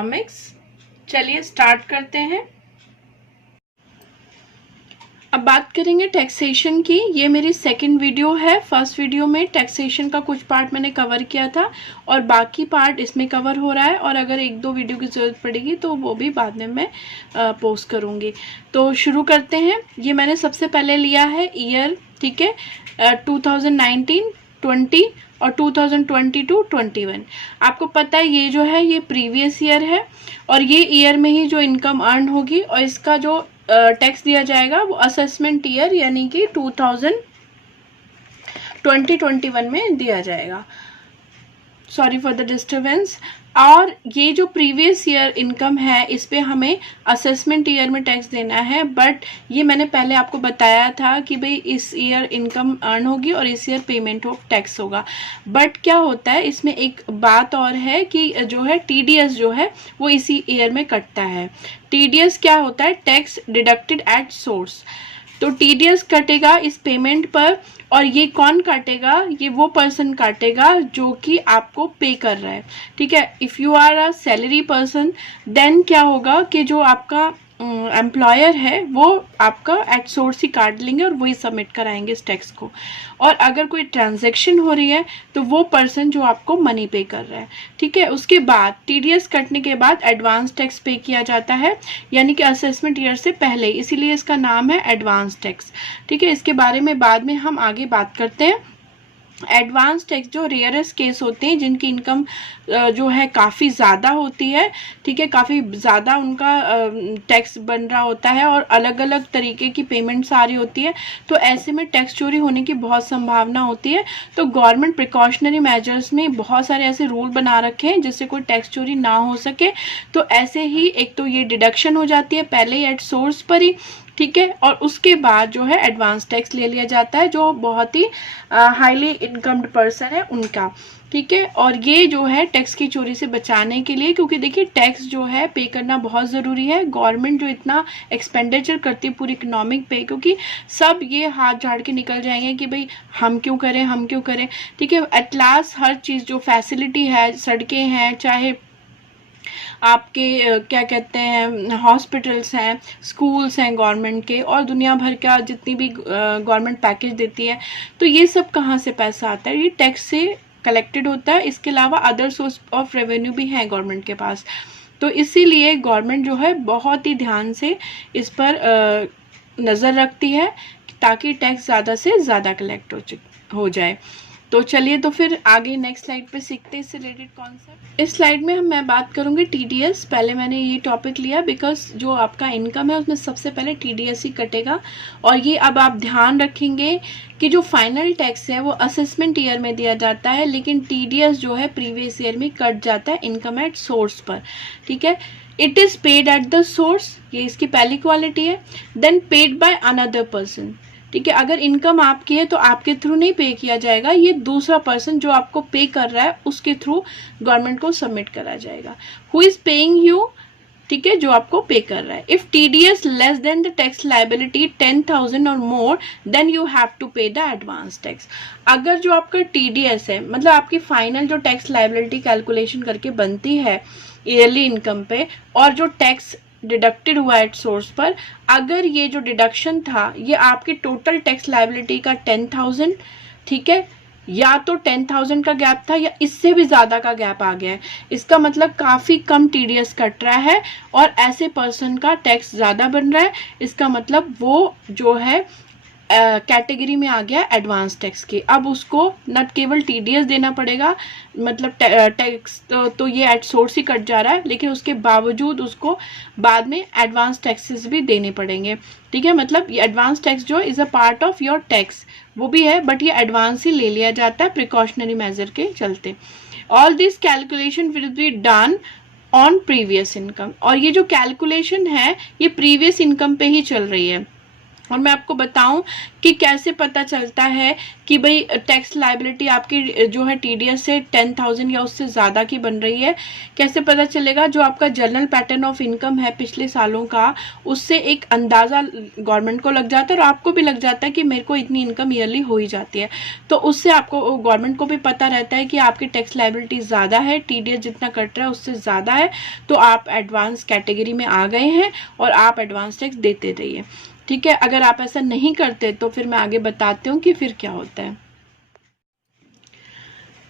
Economics. चलिए start करते हैं। अब बात करेंगे टैक्सेशन की। ये मेरी सेकंड वीडियो है। फर्स्ट वीडियो में टैक्सेशन का कुछ पार्ट मैंने कवर किया था और बाकी पार्ट इसमें कवर हो रहा है, और अगर एक दो वीडियो की ज़रूरत पड़ेगी तो वो भी बाद में मैं पोस्ट करूँगी। तो शुरू करते हैं। ये मैंने सबसे पहले लिया है ईयर, ठीक है, 2019, 20 और 2022-21। आपको पता है ये जो है ये प्रीवियस ईयर है, और ये ईयर में ही जो इनकम अर्न होगी और इसका जो टैक्स दिया जाएगा वो असेसमेंट ईयर यानी कि 2020-21 में दिया जाएगा। Sorry for the disturbance. और ये जो प्रीवियस ईयर इनकम है इस पे हमें असेसमेंट ईयर में टैक्स देना है, बट ये मैंने पहले आपको बताया था कि भाई इस ईयर इनकम अर्न होगी और इस ईयर पेमेंट ऑफ टैक्स होगा। बट क्या होता है इसमें एक बात और है कि जो है टीडीएस जो है वो इसी ईयर में कटता है। टीडीएस क्या होता है? Tax deducted at source. तो टीडीएस कटेगा इस पेमेंट पर, और ये कौन काटेगा? ये वो पर्सन काटेगा जो कि आपको पे कर रहा है, ठीक है। If you are a salary person then क्या होगा कि जो आपका एम्प्लॉयर है वो आपका एट सोर्स ही काट लेंगे और वही सबमिट कराएंगे इस टैक्स को। और अगर कोई ट्रांजैक्शन हो रही है तो वो पर्सन जो आपको मनी पे कर रहा है, ठीक है। उसके बाद टीडीएस कटने के बाद एडवांस टैक्स पे किया जाता है, यानी कि असेसमेंट ईयर से पहले, इसीलिए इसका नाम है एडवांस टैक्स, ठीक है। इसके बारे में बाद में हम आगे बात करते हैं। एडवांस टैक्स जो रेयरेस्ट केस होते हैं जिनकी इनकम जो है काफ़ी ज़्यादा होती है, ठीक है, काफ़ी ज़्यादा उनका टैक्स बन रहा होता है और अलग अलग तरीके की पेमेंट्स आ रही होती है, तो ऐसे में टैक्स चोरी होने की बहुत संभावना होती है। तो गवर्नमेंट प्रिकॉशनरी मेजर्स में बहुत सारे ऐसे रूल बना रखे हैं जिससे कोई टैक्स चोरी ना हो सके। तो ऐसे ही एक तो ये डिडक्शन हो जाती है पहले ही एट सोर्स पर ही, ठीक है, और उसके बाद जो है एडवांस टैक्स ले लिया जाता है जो बहुत ही हाईली इनकम्ड पर्सन है उनका, ठीक है। और ये जो है टैक्स की चोरी से बचाने के लिए, क्योंकि देखिए टैक्स जो है पे करना बहुत ज़रूरी है। गवर्नमेंट जो इतना एक्सपेंडिचर करती है पूरी इकोनॉमिक पे, क्योंकि सब ये हाथ झाड़ के निकल जाएंगे कि भाई हम क्यों करें, हम क्यों करें, ठीक है। एट लास्ट हर चीज़ जो फैसिलिटी है, सड़कें हैं, चाहे आपके क्या कहते हैं हॉस्पिटल्स हैं, स्कूल्स हैं गवर्नमेंट के, और दुनिया भर का जितनी भी गवर्नमेंट पैकेज देती है, तो ये सब कहाँ से पैसा आता है? ये टैक्स से कलेक्टेड होता है। इसके अलावा अदर सोर्स ऑफ रेवेन्यू भी है गवर्नमेंट के पास। तो इसीलिए गवर्नमेंट जो है बहुत ही ध्यान से इस पर नज़र रखती है ताकि टैक्स ज़्यादा से ज़्यादा कलेक्ट हो जाए। तो चलिए तो फिर आगे नेक्स्ट स्लाइड पे सीखते हैं इससे रिलेटेड कॉन्सेप्ट। इस स्लाइड में मैं बात करूंगी टीडीएस। पहले मैंने ये टॉपिक लिया बिकॉज जो आपका इनकम है उसमें सबसे पहले टीडीएस ही कटेगा, और ये अब आप ध्यान रखेंगे कि जो फाइनल टैक्स है वो असेसमेंट ईयर में दिया जाता है, लेकिन टीडीएस जो है प्रीवियस ईयर में कट जाता है इनकम एट सोर्स पर, ठीक है। It is paid at the source, ये इसकी पहली क्वालिटी है। Then paid by another person, ठीक है। अगर इनकम आपकी है तो आपके थ्रू नहीं पे किया जाएगा, ये दूसरा पर्सन जो आपको पे कर रहा है उसके थ्रू गवर्नमेंट को सबमिट करा जाएगा। हु इज पेइंग यू, ठीक है, जो आपको पे कर रहा है। If TDS less than the tax liability 10,000 और more then you have to pay the advance tax. अगर जो आपका टीडीएस है, मतलब आपकी फाइनल जो टैक्स लाइबिलिटी कैलकुलेशन करके बनती है ईयरली इनकम पे, और जो टैक्स डिडक्टेड हुआ एट सोर्स पर, अगर ये जो डिडक्शन था ये आपकी टोटल टैक्स लायबिलिटी का 10,000, ठीक है, या तो 10,000 का गैप था या इससे भी ज़्यादा का गैप आ गया है, इसका मतलब काफ़ी कम टीडीएस कट रहा है और ऐसे पर्सन का टैक्स ज़्यादा बन रहा है। इसका मतलब वो जो है कैटेगरी में आ गया एडवांस टैक्स की। अब उसको न केवल टीडीएस देना पड़ेगा, मतलब टैक्स तो ये एट सोर्स ही कट जा रहा है, लेकिन उसके बावजूद उसको बाद में एडवांस टैक्सेस भी देने पड़ेंगे, ठीक है। मतलब ये एडवांस टैक्स जो is a part of your tax वो भी है, बट ये एडवांस ही ले लिया जाता है प्रिकॉशनरी मेजर के चलते। All this calculation will be done on previous income, और ये जो कैलकुलेशन है ये प्रीवियस इनकम पे ही चल रही है। और मैं आपको बताऊं कि कैसे पता चलता है कि भाई टैक्स लायबिलिटी आपकी जो है टीडीएस से 10,000 या उससे ज़्यादा की बन रही है। कैसे पता चलेगा? जो आपका जनरल पैटर्न ऑफ इनकम है पिछले सालों का, उससे एक अंदाज़ा गवर्नमेंट को लग जाता है और आपको भी लग जाता है कि मेरे को इतनी इनकम ईयरली हो ही जाती है। तो उससे आपको गवर्नमेंट को भी पता रहता है कि आपकी टैक्स लायबिलिटी ज़्यादा है, टीडीएस जितना कट रहा है उससे ज़्यादा है, तो आप एडवांस कैटेगरी में आ गए हैं और आप एडवांस टैक्स देते रहिए। ठीक है, अगर आप ऐसा नहीं करते तो फिर मैं आगे बताती हूँ कि फिर क्या होता है।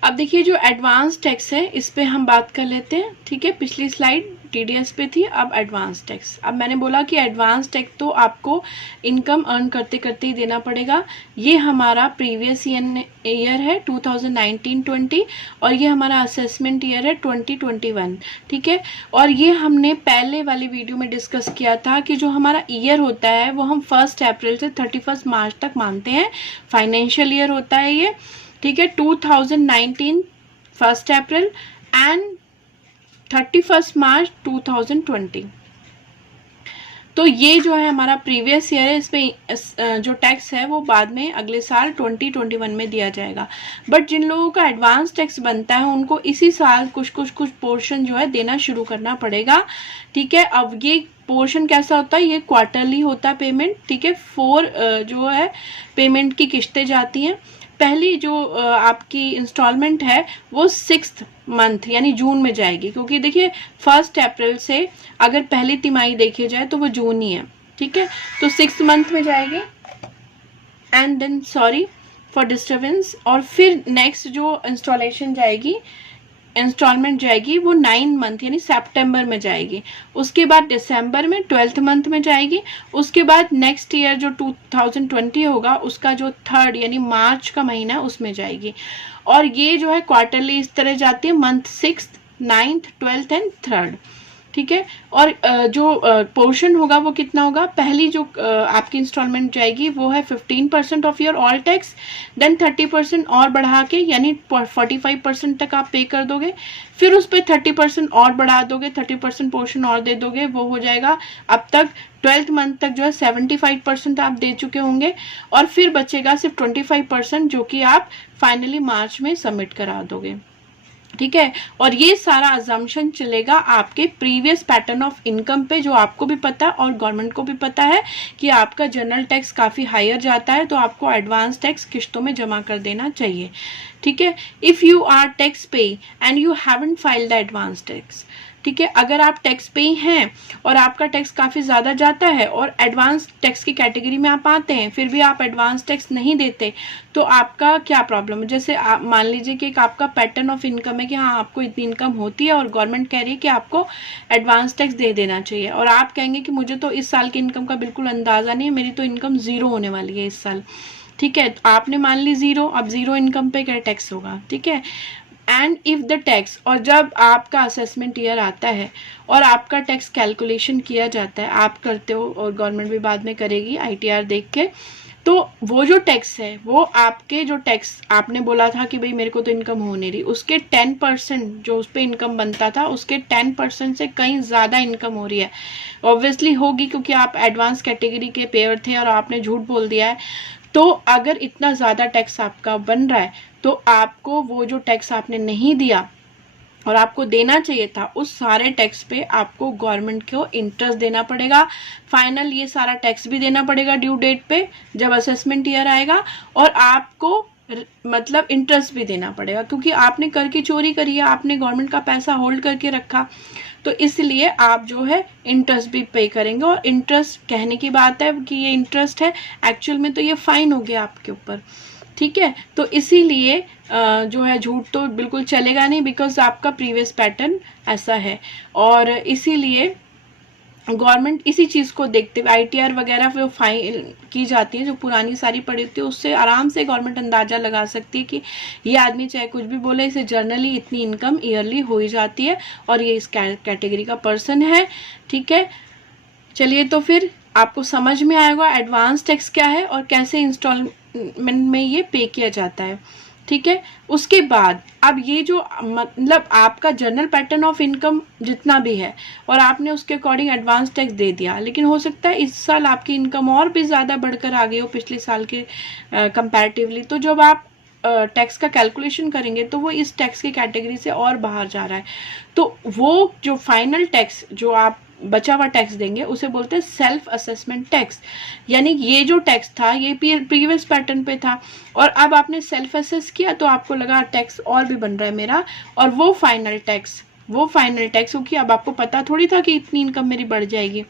अब देखिए जो एडवांस टैक्स है इस पे हम बात कर लेते हैं। ठीक है, पिछली स्लाइड टीडीएस पे थी, अब एडवांस टैक्स। अब मैंने बोला कि एडवांस टैक्स तो आपको इनकम अर्न करते करते ही देना पड़ेगा। ये हमारा प्रीवियस ईयर है 2019-20 और ये हमारा असेसमेंट ईयर है 2021। ठीक है, और ये हमने पहले वाली वीडियो में डिस्कस किया था कि जो हमारा ईयर होता है वो हम 1 अप्रैल से 31 मार्च तक मानते हैं, फाइनेंशियल ईयर होता है ये। ठीक है, 2019 1 अप्रैल एंड 31 मार्च 2020। तो ये जो है हमारा प्रीवियस ईयर है, इसमें जो टैक्स है वो बाद में अगले साल 2021 में दिया जाएगा। बट जिन लोगों का एडवांस टैक्स बनता है उनको इसी साल कुछ पोर्शन जो है देना शुरू करना पड़ेगा। ठीक है, अब ये पोर्शन कैसा होता है? ये क्वार्टरली होता है पेमेंट। ठीक है, 4 जो है पेमेंट की किश्तें जाती हैं। पहली जो आपकी इंस्टॉलमेंट है वो 6th मंथ यानी जून में जाएगी, क्योंकि देखिए 1 अप्रैल से अगर पहली तिमाही देखी जाए तो वो जून ही है। ठीक है, तो 6th मंथ में जाएगी and then sorry for disturbance. और फिर नेक्स्ट जो इंस्टॉलमेंट जाएगी वो 9 मंथ यानी सितंबर में जाएगी। उसके बाद दिसंबर में 12th मंथ में जाएगी। उसके बाद नेक्स्ट ईयर जो 2020 होगा उसका जो 3rd यानी मार्च का महीना है उसमें जाएगी। और ये जो है क्वार्टरली इस तरह जाती है, month 6th 9th 12th and 3rd। ठीक है, और जो पोर्शन होगा वो कितना होगा? पहली जो आपकी इंस्टॉलमेंट जाएगी वो है 15% of your all tax, then 30% और बढ़ा के यानी 45% तक आप पे कर दोगे। फिर उस पर 30% और बढ़ा दोगे, 30% पोर्शन और दे दोगे, वो हो जाएगा अब तक 12th मंथ तक जो है 75% आप दे चुके होंगे। और फिर बचेगा सिर्फ 25% जो कि आप फाइनली मार्च में सबमिट करा दोगे। ठीक है, और ये सारा अजम्पशन चलेगा आपके प्रीवियस पैटर्न ऑफ इनकम पे, जो आपको भी पता है और गवर्नमेंट को भी पता है कि आपका जनरल टैक्स काफ़ी हायर जाता है, तो आपको एडवांस टैक्स किश्तों में जमा कर देना चाहिए। ठीक है, इफ़ यू आर टैक्स पे and you haven't filed the advance tax. ठीक है, अगर आप टैक्स पे हैं और आपका टैक्स काफ़ी ज़्यादा जाता है और एडवांस टैक्स की कैटेगरी में आप आते हैं, फिर भी आप एडवांस टैक्स नहीं देते, तो आपका क्या प्रॉब्लम है? जैसे आप मान लीजिए कि एक आपका पैटर्न ऑफ इनकम है कि हाँ आपको इतनी इनकम होती है और गवर्नमेंट कह रही है कि आपको एडवांस टैक्स दे देना चाहिए, और आप कहेंगे कि मुझे तो इस साल की इनकम का बिल्कुल अंदाज़ा नहीं है, मेरी तो इनकम 0 होने वाली है इस साल। ठीक है, तो आपने मान ली 0, अब 0 इनकम पे क्या टैक्स होगा? ठीक है, एंड इफ द टैक्स, और जब आपका असेसमेंट ईयर आता है और आपका टैक्स कैलकुलेशन किया जाता है, आप करते हो और गवर्नमेंट भी बाद में करेगी ITR देख के, तो वो जो टैक्स है वो आपके जो टैक्स आपने बोला था कि भाई मेरे को तो इनकम हो नहीं रही, उसके 10% जो उस पर इनकम बनता था उसके 10% से कहीं ज़्यादा इनकम हो रही है। ऑब्वियसली होगी, क्योंकि आप एडवांस कैटेगरी के पेयर थे और आपने झूठ बोल दिया है। तो अगर इतना ज़्यादा टैक्स आपका बन रहा है तो आपको वो जो टैक्स आपने नहीं दिया और आपको देना चाहिए था, उस सारे टैक्स पे आपको गवर्नमेंट को इंटरेस्ट देना पड़ेगा। फाइनल ये सारा टैक्स भी देना पड़ेगा ड्यू डेट पे जब असेसमेंट ईयर आएगा, और आपको मतलब इंटरेस्ट भी देना पड़ेगा, क्योंकि आपने कर की चोरी करी है, आपने गवर्नमेंट का पैसा होल्ड करके रखा, तो इसलिए आप जो है इंटरेस्ट भी पे करेंगे। और इंटरेस्ट कहने की बात है कि ये इंटरेस्ट है, एक्चुअल में तो ये फाइन हो गया आपके ऊपर। ठीक है, तो इसीलिए जो है झूठ तो बिल्कुल चलेगा नहीं, बिकॉज आपका प्रीवियस पैटर्न ऐसा है, और इसीलिए गवर्नमेंट इसी चीज़ को देखते हुए ITR वगैरह जो फाइल की जाती है, जो पुरानी सारी पड़ी होती है, उससे आराम से गवर्नमेंट अंदाज़ा लगा सकती है कि ये आदमी चाहे कुछ भी बोले, इसे जर्नली इतनी इनकम ईयरली हो ही जाती है और ये इस कैटेगरी का पर्सन है। ठीक है, चलिए तो फिर आपको समझ में आएगा एडवांस टैक्स क्या है और कैसे इंस्टॉलमेंट में ये पे किया जाता है। ठीक है। उसके बाद अब ये जो मतलब आपका जनरल पैटर्न ऑफ इनकम जितना भी है और आपने उसके अकॉर्डिंग एडवांस टैक्स दे दिया, लेकिन हो सकता है इस साल आपकी इनकम और भी ज़्यादा बढ़कर आ गई हो पिछले साल के कंपैरेटिवली, तो जब आप टैक्स का कैलकुलेशन करेंगे तो वो इस टैक्स की कैटेगरी से और बाहर जा रहा है, तो वो जो फाइनल टैक्स जो आप बचा हुआ टैक्स देंगे उसे बोलते हैं सेल्फ असेसमेंट टैक्स। यानी ये जो टैक्स था ये प्रीवियस पैटर्न पे था और अब आपने सेल्फ असेस किया तो आपको लगा टैक्स और भी बन रहा है मेरा, और वो फाइनल टैक्स क्योंकि अब आपको पता थोड़ी था कि इतनी इनकम मेरी बढ़ जाएगी,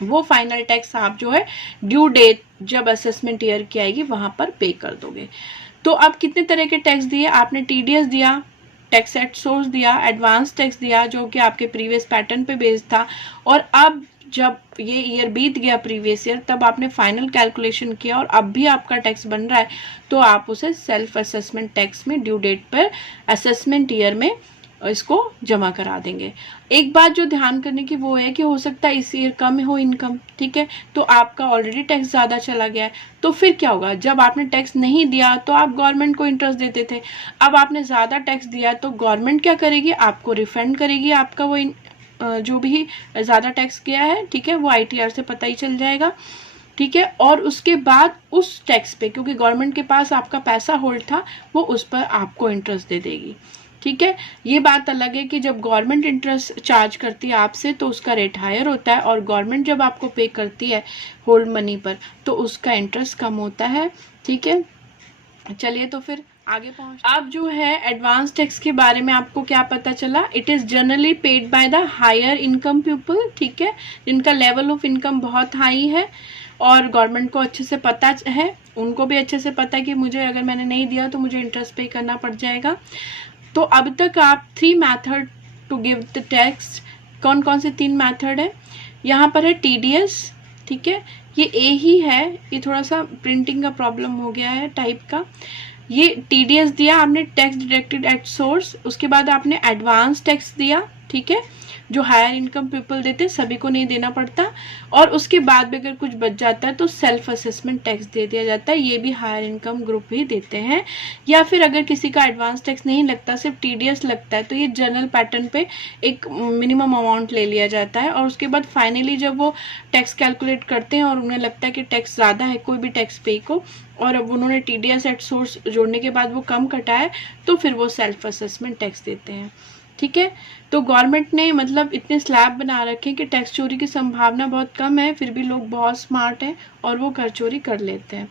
वो फाइनल टैक्स आप जो है ड्यू डेट जब असेसमेंट ईयर की आएगी वहां पर पे कर दोगे। तो अब कितने तरह के टैक्स दिए आपने? टीडीएस दिया, टैक्स एट सोर्स दिया, एडवांस टैक्स दिया जो कि आपके प्रीवियस पैटर्न पे बेस्ड था, और अब जब ये ईयर बीत गया प्रीवियस ईयर तब आपने फाइनल कैलकुलेशन किया और अब भी आपका टैक्स बन रहा है तो आप उसे सेल्फ असेसमेंट टैक्स में ड्यू डेट पर असेसमेंट ईयर में इसको जमा करा देंगे। एक बात जो ध्यान करने की वो है कि हो सकता है इस ईयर कम हो इनकम, ठीक है, तो आपका ऑलरेडी टैक्स ज़्यादा चला गया है, तो फिर क्या होगा? जब आपने टैक्स नहीं दिया तो आप गवर्नमेंट को इंटरेस्ट देते थे, अब आपने ज़्यादा टैक्स दिया तो गवर्नमेंट क्या करेगी? आपको रिफंड करेगी आपका वो जो भी ज़्यादा टैक्स किया है, ठीक है, वो ITR से पता ही चल जाएगा, ठीक है। और उसके बाद उस टैक्स पे क्योंकि गवर्नमेंट के पास आपका पैसा होल्ड था वो उस पर आपको इंटरेस्ट दे देगी, ठीक है। ये बात अलग है कि जब गवर्नमेंट इंटरेस्ट चार्ज करती है आपसे तो उसका रेट हायर होता है और गवर्नमेंट जब आपको पे करती है होल्ड मनी पर तो उसका इंटरेस्ट कम होता है, ठीक है। चलिए तो फिर आगे पहुंच। अब जो है एडवांस टैक्स के बारे में आपको क्या पता चला? It is generally paid by the higher income people, ठीक है, जिनका लेवल ऑफ इनकम बहुत हाई है और गवर्नमेंट को अच्छे से पता है, उनको भी अच्छे से पता है कि मुझे अगर मैंने नहीं दिया तो मुझे इंटरेस्ट पे करना पड़ जाएगा। तो अब तक आप 3 method to give the tax, कौन कौन से 3 मेथड है? यहाँ पर है TDS, ठीक है, ये ए ही है, ये थोड़ा सा प्रिंटिंग का प्रॉब्लम हो गया है टाइप का। ये TDS दिया आपने, टैक्स डिडक्टेड एट सोर्स, उसके बाद आपने एडवांस टैक्स दिया, ठीक है, जो हायर इनकम पीपल देते हैं, सभी को नहीं देना पड़ता, और उसके बाद भी अगर कुछ बच जाता है तो सेल्फ असेसमेंट टैक्स दे दिया जाता है, ये भी हायर इनकम ग्रुप ही देते हैं। या फिर अगर किसी का एडवांस टैक्स नहीं लगता, सिर्फ TDS लगता है, तो ये जनरल पैटर्न पे एक मिनिमम अमाउंट ले लिया जाता है और उसके बाद फाइनली जब वो टैक्स कैलकुलेट करते हैं और उन्हें लगता है कि टैक्स ज़्यादा है कोई भी टैक्स पे को, और अब उन्होंने TDS एट सोर्स जोड़ने के बाद वो कम कटा है तो फिर वो सेल्फ असेसमेंट टैक्स देते हैं, ठीक है। तो गवर्नमेंट ने मतलब इतने स्लैब बना रखे हैं कि टैक्स चोरी की संभावना बहुत कम है, फिर भी लोग बहुत स्मार्ट हैं और वो कर चोरी कर लेते हैं।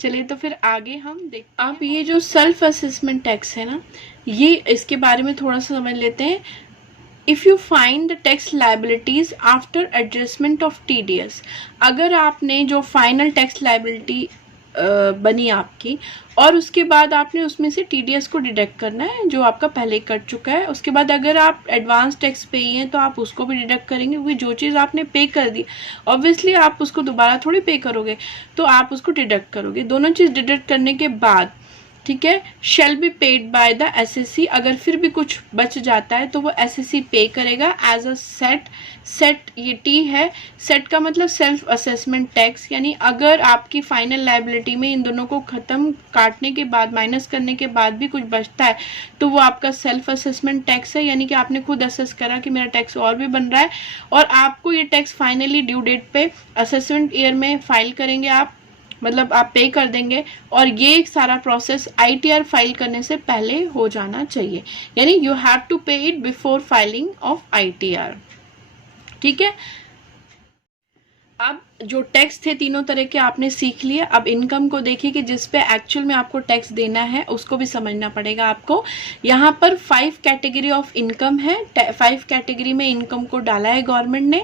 चलिए तो फिर आगे हम देखते हैं। अब ये जो सेल्फ असेसमेंट टैक्स है ना, ये इसके बारे में थोड़ा सा समझ लेते हैं। If you find the tax liabilities after adjustment of TDS, अगर आपने जो फाइनल टैक्स लाइबिलिटी बनी आपकी और उसके बाद आपने उसमें से TDS को डिडक्ट करना है जो आपका पहले कट चुका है, उसके बाद अगर आप एडवांस टैक्स पे ही हैं तो आप उसको भी डिडक्ट करेंगे, क्योंकि जो चीज़ आपने पे कर दी ऑब्वियसली आप उसको दोबारा थोड़ी पे करोगे, तो आप उसको डिडक्ट करोगे। दोनों चीज़ डिडक्ट करने के बाद, ठीक है, shall be paid by the SSC, अगर फिर भी कुछ बच जाता है तो वो SSC पे करेगा एज अ सेट ये T है, सेट का मतलब सेल्फ असेसमेंट टैक्स, यानी अगर आपकी फाइनल लाइबिलिटी में इन दोनों को ख़त्म काटने के बाद माइनस करने के बाद भी कुछ बचता है तो वो आपका सेल्फ असेसमेंट टैक्स है, यानी कि आपने खुद असेस करा कि मेरा टैक्स और भी बन रहा है और आपको ये टैक्स फाइनली ड्यू डेट पे असेसमेंट ईयर में फाइल करेंगे आप, मतलब आप पे कर देंगे, और ये सारा प्रोसेस ITR फाइल करने से पहले हो जाना चाहिए, यानी यू हैव टू पे it before filing of ITR, ठीक है। अब जो टैक्स थे तीनों तरह के आपने सीख लिए, अब इनकम को देखिए कि जिस पे एक्चुअल में आपको टैक्स देना है उसको भी समझना पड़ेगा आपको। यहाँ पर 5 कैटेगरी ऑफ इनकम है, 5 कैटेगरी में इनकम को डाला है गवर्नमेंट ने।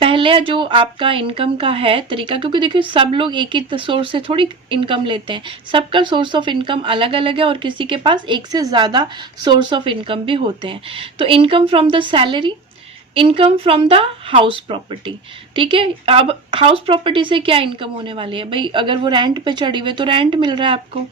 पहले जो आपका इनकम का है तरीका, क्योंकि देखिए सब लोग एक ही सोर्स से थोड़ी इनकम लेते हैं, सबका सोर्स ऑफ इनकम अलग अलग है और किसी के पास एक से ज़्यादा सोर्स ऑफ इनकम भी होते हैं। तो income from the salary, income from the house property, ठीक है। अब हाउस प्रॉपर्टी से क्या इनकम होने वाली है भाई, अगर वो रेंट पे चढ़ी हुई तो रेंट मिल रहा है आपको,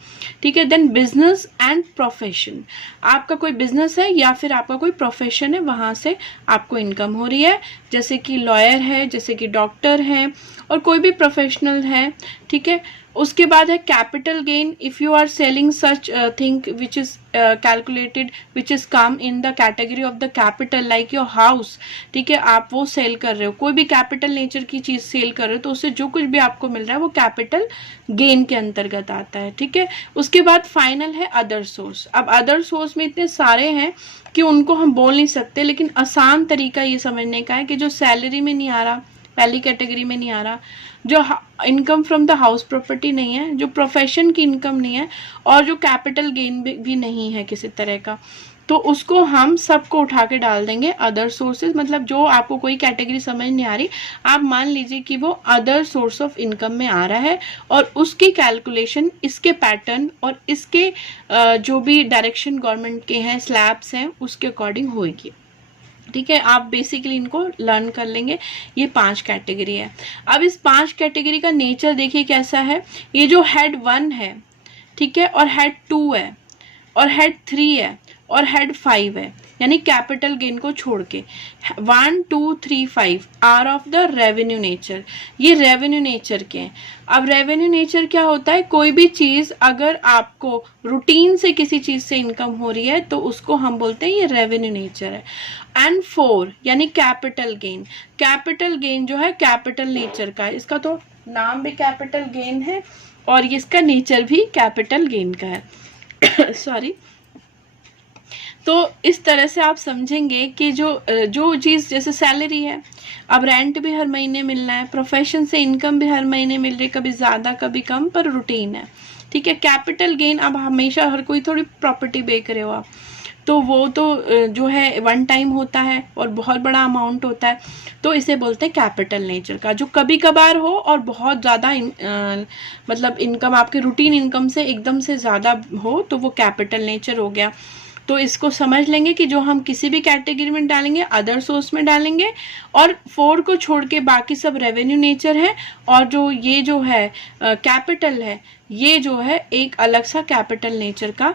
ठीक है। देन बिजनेस एंड प्रोफेशन, आपका कोई बिजनेस है या फिर आपका कोई प्रोफेशन है, वहाँ से आपको इनकम हो रही है, जैसे कि लॉयर है, जैसे कि डॉक्टर है और कोई भी प्रोफेशनल है, ठीक है। उसके बाद है capital gain, if you are selling such thing which is calculated which is come in the category of the capital like your house, ठीक है, आप वो सेल कर रहे हो, कोई भी कैपिटल नेचर की चीज सेल कर रहे हो, तो उससे जो कुछ भी आपको मिल रहा है वो कैपिटल गेन के अंतर्गत आता है, ठीक है। उसके बाद फाइनल है अदर सोर्स। अब अदर सोर्स में इतने सारे हैं कि उनको हम बोल नहीं सकते, लेकिन आसान तरीका ये समझने का है कि जो सैलरी में नहीं आ रहा, पहली कैटेगरी में नहीं आ रहा, जो income from the house property नहीं है, जो प्रोफेशन की इनकम नहीं है, और जो कैपिटल गेन भी नहीं है किसी तरह का, तो उसको हम सबको उठा के डाल देंगे अदर सोर्सेज। मतलब जो आपको कोई कैटेगरी समझ नहीं आ रही, आप मान लीजिए कि वो अदर सोर्स ऑफ इनकम में आ रहा है, और उसकी कैलकुलेशन इसके पैटर्न और इसके जो भी डायरेक्शन गवर्नमेंट के हैं, स्लैब्स हैं, उसके अकॉर्डिंग होगी, ठीक है। आप बेसिकली इनको लर्न कर लेंगे। ये 5 कैटेगरी है। अब इस 5 कैटेगरी का नेचर देखिए कैसा है। ये जो हेड 1 है, ठीक है, और हेड 2 है, और हेड 3 है, और हेड 5 है, यानी कैपिटल गेन को छोड़ के 1 2 3 5 are of the revenue nature. ये रेवेन्यू नेचर के हैं। अब रेवेन्यू नेचर क्या होता है, कोई भी चीज अगर आपको रूटीन से किसी चीज से इनकम हो रही है तो उसको हम बोलते हैं ये रेवेन्यू नेचर है। एंड 4 यानी कैपिटल गेन। कैपिटल गेन जो है कैपिटल नेचर का है, इसका तो नाम भी कैपिटल गेन है और इसका नेचर भी कैपिटल गेन का है सॉरी। तो इस तरह से आप समझेंगे कि जो चीज़ जैसे सैलरी है, अब रेंट भी हर महीने मिलना है, प्रोफेशन से इनकम भी हर महीने मिल रही है, कभी ज़्यादा कभी कम, पर रूटीन है, ठीक है। कैपिटल गेन, अब हमेशा हर कोई थोड़ी प्रॉपर्टी बेच रहे हो आप, तो वो तो जो है वन टाइम होता है और बहुत बड़ा अमाउंट होता है, तो इसे बोलते हैं कैपिटल नेचर का। जो कभी कभार हो और बहुत ज़्यादा मतलब इनकम आपके रूटीन इनकम से एकदम से ज़्यादा हो, तो वो कैपिटल नेचर हो गया। तो इसको समझ लेंगे कि जो हम किसी भी कैटेगरी में डालेंगे अदर सोर्स में डालेंगे, और 4 को छोड़ के बाकी सब रेवेन्यू नेचर है, और जो ये जो है कैपिटल है, ये जो है एक अलग सा कैपिटल नेचर का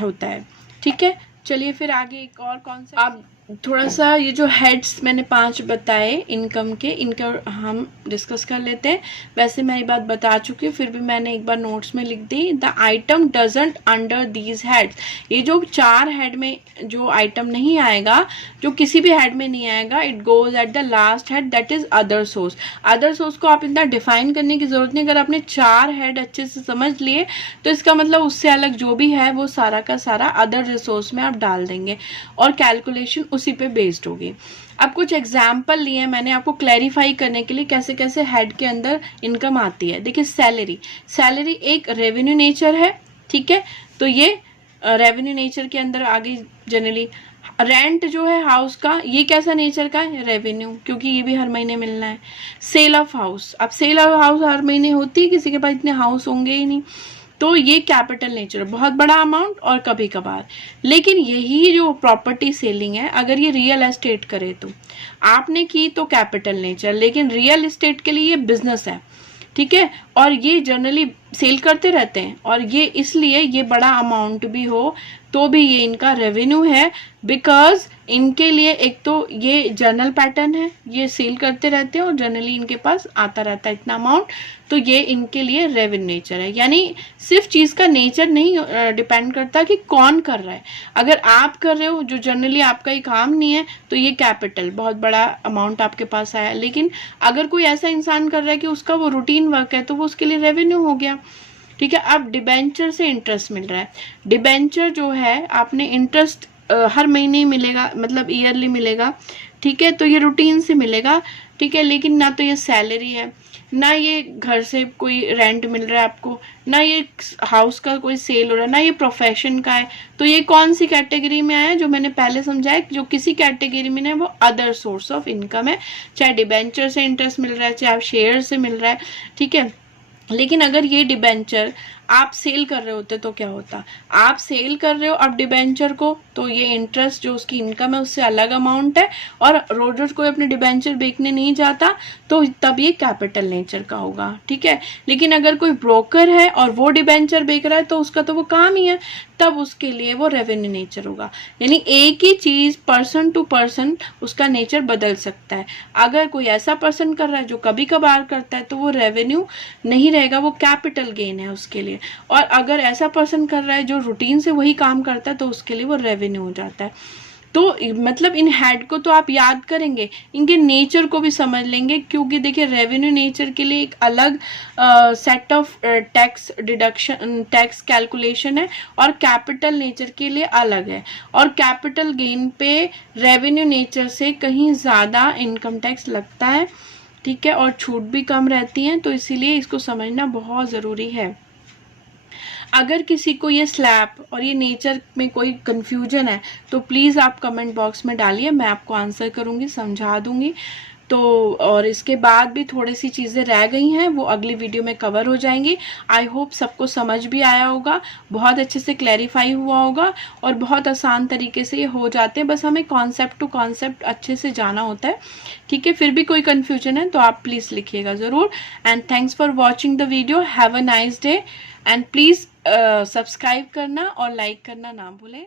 होता है, ठीक है। चलिए फिर आगे एक और कौन सा, अब थोड़ा सा ये जो हेड्स मैंने 5 बताए इनकम के, इनका हम डिस्कस कर लेते हैं। वैसे मैं ये बात बता चुकी हूँ, फिर भी मैंने एक बार नोट्स में लिख दी। The item doesn't under these heads, ये जो 4 हेड में जो आइटम नहीं आएगा, जो किसी भी हेड में नहीं आएगा, it goes at the last head, that is other source. Other source को आप इतना डिफाइन करने की जरूरत नहीं, अगर आपने 4 हेड अच्छे से समझ लिए तो इसका मतलब उससे अलग जो भी है वो सारा का सारा अदर रिसोर्स में आप डाल देंगे, और कैलकुलेशन उसी पे बेस्ड होगी। अब कुछ एग्जाम्पल लिए हैं मैंने आपको क्लैरिफाई करने के लिए कैसे कैसे हेड के अंदर इनकम आती है। देखिए सैलरी, सैलरी एक रेवेन्यू नेचर है, ठीक है, तो ये रेवेन्यू नेचर के अंदर आगे जनरली। रेंट जो है हाउस का, ये कैसा नेचर का है, रेवेन्यू, क्योंकि ये भी हर महीने मिलना है। सेल ऑफ हाउस, अब सेल ऑफ हाउस हर महीने होती है, किसी के पास इतने हाउस होंगे ही नहीं, तो ये कैपिटल नेचर, बहुत बड़ा अमाउंट और कभी कभार। लेकिन यही जो प्रॉपर्टी सेलिंग है, अगर ये रियल एस्टेट करे तो आपने की तो कैपिटल नेचर, लेकिन रियल एस्टेट के लिए ये बिजनेस है, ठीक है, और ये जनरली सेल करते रहते हैं, और ये इसलिए ये बड़ा अमाउंट भी हो तो भी ये इनका रेवेन्यू है, बिकॉज इनके लिए एक तो ये जर्नल पैटर्न है, ये सेल करते रहते हैं और जनरली इनके पास आता रहता है इतना अमाउंट, तो ये इनके लिए रेवेन्यू नेचर है। यानी सिर्फ चीज का नेचर नहीं डिपेंड करता कि कौन कर रहा है। अगर आप कर रहे हो जो जनरली आपका ही काम नहीं है, तो ये कैपिटल, बहुत बड़ा अमाउंट आपके पास आया। लेकिन अगर कोई ऐसा इंसान कर रहा है कि उसका वो रूटीन वर्क है, तो वो उसके लिए रेवेन्यू हो गया, ठीक है। अब डिबेंचर से इंटरेस्ट मिल रहा है। डिबेंचर जो है आपने इंटरेस्ट हर महीने मिलेगा, मतलब ईयरली मिलेगा, ठीक है, तो ये रूटीन से मिलेगा, ठीक है। लेकिन ना तो ये सैलरी है, ना ये घर से कोई रेंट मिल रहा है आपको, ना ये हाउस का कोई सेल हो रहा है, ना ये प्रोफेशन का है। तो ये कौन सी कैटेगरी में आया, जो मैंने पहले समझाया, जो किसी कैटेगरी में है वो अदर सोर्स ऑफ इनकम है, चाहे डिबेंचर से इंटरेस्ट मिल रहा है, चाहे शेयर से मिल रहा है, ठीक है। लेकिन अगर ये डिबेंचर आप सेल कर रहे होते तो क्या होता, आप सेल कर रहे हो अब डिबेंचर को, तो ये इंटरेस्ट जो उसकी इनकम है उससे अलग अमाउंट है, और रोज रोज कोई अपने डिबेंचर बेचने नहीं जाता, तो तब ये कैपिटल नेचर का होगा, ठीक है। लेकिन अगर कोई ब्रोकर है और वो डिबेंचर बेच रहा है तो उसका तो वो काम ही है, तब उसके लिए वो रेवेन्यू नेचर होगा। यानी एक ही चीज पर्सन टू पर्सन उसका नेचर बदल सकता है। अगर कोई ऐसा पर्सन कर रहा है जो कभी कभार करता है तो वो रेवेन्यू नहीं रहेगा, वो कैपिटल गेन है उसके लिए। और अगर ऐसा पर्सन कर रहा है जो रूटीन से वही काम करता है तो उसके लिए वो रेवेन्यू हो जाता है। तो मतलब इन हेड को तो आप याद करेंगे, इनके नेचर को भी समझ लेंगे, क्योंकि देखिए रेवेन्यू नेचर के लिए एक अलग set of tax deduction, tax calculation है, और कैपिटल नेचर के लिए अलग है। और कैपिटल गेन पे रेवेन्यू नेचर से कहीं ज़्यादा इनकम टैक्स लगता है, ठीक है, और छूट भी कम रहती है, तो इसीलिए इसको समझना बहुत ज़रूरी है। अगर किसी को ये स्लैब और ये नेचर में कोई कंफ्यूजन है तो प्लीज़ आप कमेंट बॉक्स में डालिए, मैं आपको आंसर करूँगी, समझा दूँगी। तो और इसके बाद भी थोड़ी सी चीज़ें रह गई हैं, वो अगली वीडियो में कवर हो जाएंगी। आई होप सबको समझ भी आया होगा, बहुत अच्छे से क्लैरिफाई हुआ होगा, और बहुत आसान तरीके से ये हो जाते हैं, बस हमें कॉन्सेप्ट टू कॉन्सेप्ट अच्छे से जाना होता है, ठीक है। फिर भी कोई कन्फ्यूजन है तो आप प्लीज़ लिखिएगा ज़रूर। And thanks for watching the video, have a nice day, and please subscribe करना और लाइक करना ना भूलें।